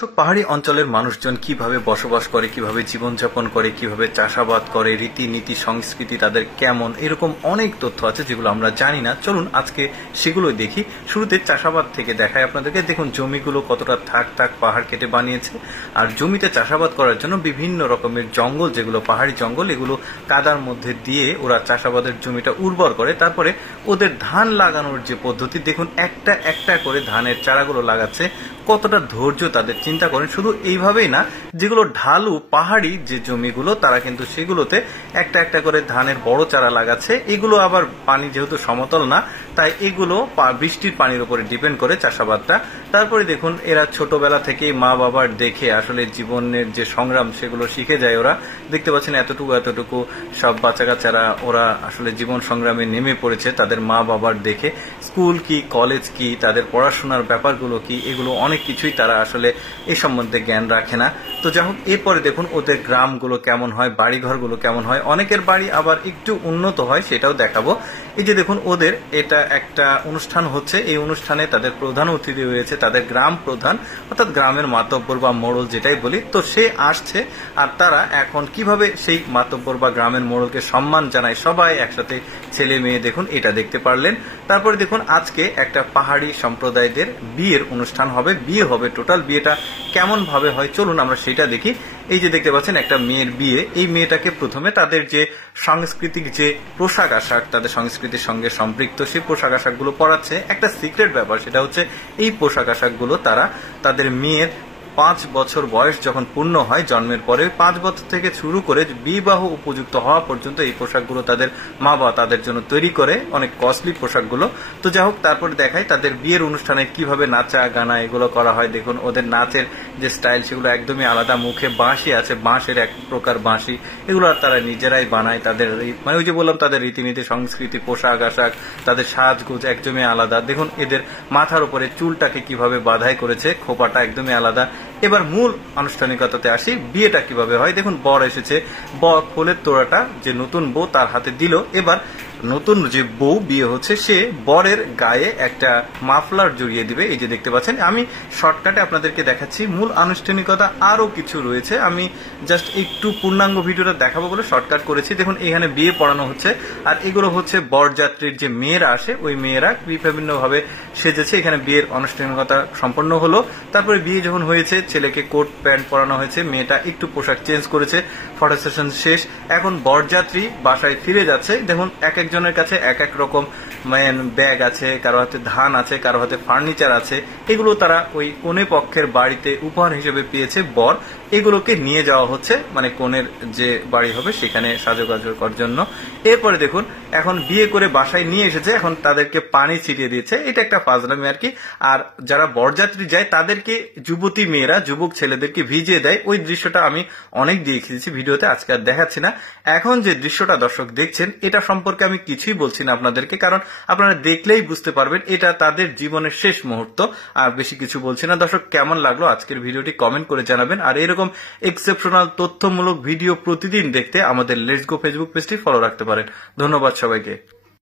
তো পাহাড়ি অঞ্চলের মানুষজন কিভাবে বসবাস করে, কিভাবে জীবনযাপন করে, কিভাবে চাষাবাদ করে, রীতিনীতি সংস্কৃতি তাদের কেমন, এরকম অনেক তথ্য আছে যেগুলো আমরা জানি না। চলুন আজকে সেগুলো দেখি। শুরুতে চাষাবাদ থেকে দেখায় আপনাদেরকে। দেখুন জমিগুলো কতটা থাক থাক পাহাড় কেটে বানিয়েছে। আর জমিতে চাষাবাদ করার জন্য বিভিন্ন রকমের জঙ্গল, যেগুলো পাহাড়ি জঙ্গল, এগুলো কাদার মধ্যে দিয়ে ওরা চাষাবাদের জমিটা উর্বর করে। তারপরে ওদের ধান লাগানোর যে পদ্ধতি, দেখুন একটা একটা করে ধানের চারাগুলো লাগাচ্ছে। কতটা ধৈর্য তাদের, চিন্তা করেন। শুধু এইভাবেই না, যেগুলো ঢালু পাহাড়ি যে জমিগুলো, তারা কিন্তু সেগুলোতে একটা একটা করে ধানের বড় চারা লাগাচ্ছে। এগুলো আবার পানি যেহেতু সমতল না, তাই এগুলো বৃষ্টির পানির উপরে ডিপেন্ড করে চাষাবাদটা। তারপরে দেখুন এরা ছোটবেলা থেকেই মা বাবার দেখে আসলে জীবনের যে সংগ্রাম সেগুলো শিখে যায় ওরা। দেখতে পাচ্ছেন এতটুকু এতটুকু সব বাচ্চা কাচ্চারা ওরা আসলে জীবন সংগ্রামে নেমে পড়েছে তাদের মা বাবার দেখে। স্কুল কি, কলেজ কি, তাদের পড়াশোনার ব্যাপারগুলো কি, এগুলো অনেক কিছুই তারা আসলে এই সম্বন্ধে জ্ঞান রাখে না। তো যাই হোক, এরপরে দেখুন ওদের গ্রামগুলো কেমন হয়, বাড়িঘরগুলো কেমন হয়। অনেকের বাড়ি আবার একটু উন্নত হয়, সেটাও দেখাবো। এই যে দেখুন ওদের এটা একটা অনুষ্ঠান হচ্ছে। এই অনুষ্ঠানে তাদের প্রধান অতিথি রয়েছে তাদের গ্রাম প্রধান, অর্থাৎ গ্রামের মাতব্বর বা মোড়ল যেটাই বলি। তো সে আসছে, আর তারা এখন কিভাবে সেই মাতব্বর বা গ্রামের মোড়লকে সম্মান জানায় সবাই একসাথে, ছেলে মেয়ে, দেখুন এটা দেখতে পারলেন। তারপরে দেখুন আজকে একটা পাহাড়ি সম্প্রদায়দের বিয়ের অনুষ্ঠান হবে, বিয়ে হবে। টোটাল বিয়েটা কেমন ভাবে হয় চলুন আমরা সেটা দেখি। এই যে দেখতে পাচ্ছেন একটা মেয়ের বিয়ে। এই মেয়েটাকে প্রথমে তাদের যে সাংস্কৃতিক যে পোশাক আশাক, তাদের সংস্কৃতির সঙ্গে সম্পৃক্ত সেই পোশাক আশাকগুলো পরাচ্ছে। একটা সিক্রেট ব্যাপার, সেটা হচ্ছে এই পোশাক আশাকগুলো তারা তাদের মেয়ের 5 বছর বয়স যখন পূর্ণ হয়, জন্মের পরে 5 বছর থেকে শুরু করে বিবাহ উপযুক্ত হওয়া পর্যন্ত এই পোশাকগুলো তাদের মা বাবা তাদের জন্য তৈরি করে, অনেক কস্টলি পোশাকগুলো। তো যাই হোক, তারপরে দেখায় তাদের বিয়ের অনুষ্ঠানে কিভাবে নাচা গানা এগুলো করা হয়। দেখুন ওদের নাচের যে স্টাইল সেগুলো একদমই আলাদা। মুখে বাঁশি আছে, বাঁশের এক প্রকার বাঁশি, এগুলো আর তারা নিজেরাই বানায়। তাদের মানে ওই যে বললাম, তাদের রীতিনীতি সংস্কৃতি, পোশাক আশাক, তাদের সাজগোজ একদমই আলাদা। দেখুন এদের মাথার উপরে চুলটাকে কিভাবে বাঁধাই করেছে, খোপাটা একদমই আলাদা। এবার মূল আনুষ্ঠানিকতাতে আসি, বিয়েটা কিভাবে হয়। দেখুন বর এসেছে, ফুলের তোড়াটা যে নতুন বউ তার হাতে দিল। এবার নতুন যে বউ বিয়ে হচ্ছে সে বরের গায়ে একটা মাফলার জড়িয়ে দিবে। এই যে দেখতে পাচ্ছেন, আমি শর্টকাটে আপনাদেরকে দেখাচ্ছি। মূল আনুষ্ঠানিকতা আরো কিছু রয়েছে, আমি জাস্ট একটু পূর্ণাঙ্গ ভিডিওটা দেখাবো বলে শর্টকাট করেছি। দেখুন এখানে বিয়ে পড়ানো হচ্ছে, আর এগুলো হচ্ছে বরযাত্রীর যে মেয়েরা আসে, ওই মেয়েরা বিভিন্ন ভাবে সেজেছে। এখানে বিয়ের আনুষ্ঠানিকতা সম্পন্ন হলো। তারপরে বিয়ে যখন হয়েছে, ছেলেকে কোট প্যান্ট পরানো হয়েছে, মেয়েটা একটু পোশাক চেঞ্জ করেছে, ফটো সেশন শেষ। এখন বরযাত্রী বাসায় ফিরে যাচ্ছে। দেখুন এক একজনের কাছে এক এক রকম ব্যাগ আছে, কারো হাতে ধান আছে, কারো হাতে ফার্নিচার আছে। এগুলো তারা ওই কনে পক্ষের বাড়িতে উপহার হিসেবে পেয়েছে বর। এগুলোকে নিয়ে যাওয়া হচ্ছে মানে কনের যে বাড়ি হবে সেখানে সাজগাজ করার জন্য। এরপরে দেখুন এখন বিয়ে করে বাসায় নিয়ে এসেছে, এখন তাদেরকে পানি ছিটিয়ে দিয়েছে। এটা একটা ফাজলামি আর কি। আর যারা বরযাত্রী যায় তাদেরকে যুবতী মেয়েরা যুবক ছেলেদেরকে ভিজিয়ে দেয়। ওই দৃশ্যটা আমি অনেক দেখিয়েছি ভিডিওতে, আজকে আর দেখাচ্ছি না। এখন যে দৃশ্যটা দর্শক দেখছেন, এটা সম্পর্কে আমি কিছুই বলছি না আপনাদেরকে, কারণ আপনারা দেখলেই বুঝতে পারবেন এটা তাদের জীবনের শেষ মুহূর্ত। আর বেশি কিছু বলছি না। দর্শক কেমন লাগলো আজকের ভিডিওটি কমেন্ট করে জানাবেন। আর এরকম এক্সেপশনাল তথ্যমূলক ভিডিও প্রতিদিন দেখতে আমাদের লেটস গো ফেসবুক পেজটি ফলো রাখতে পারেন। ধন্যবাদ সবাইকে।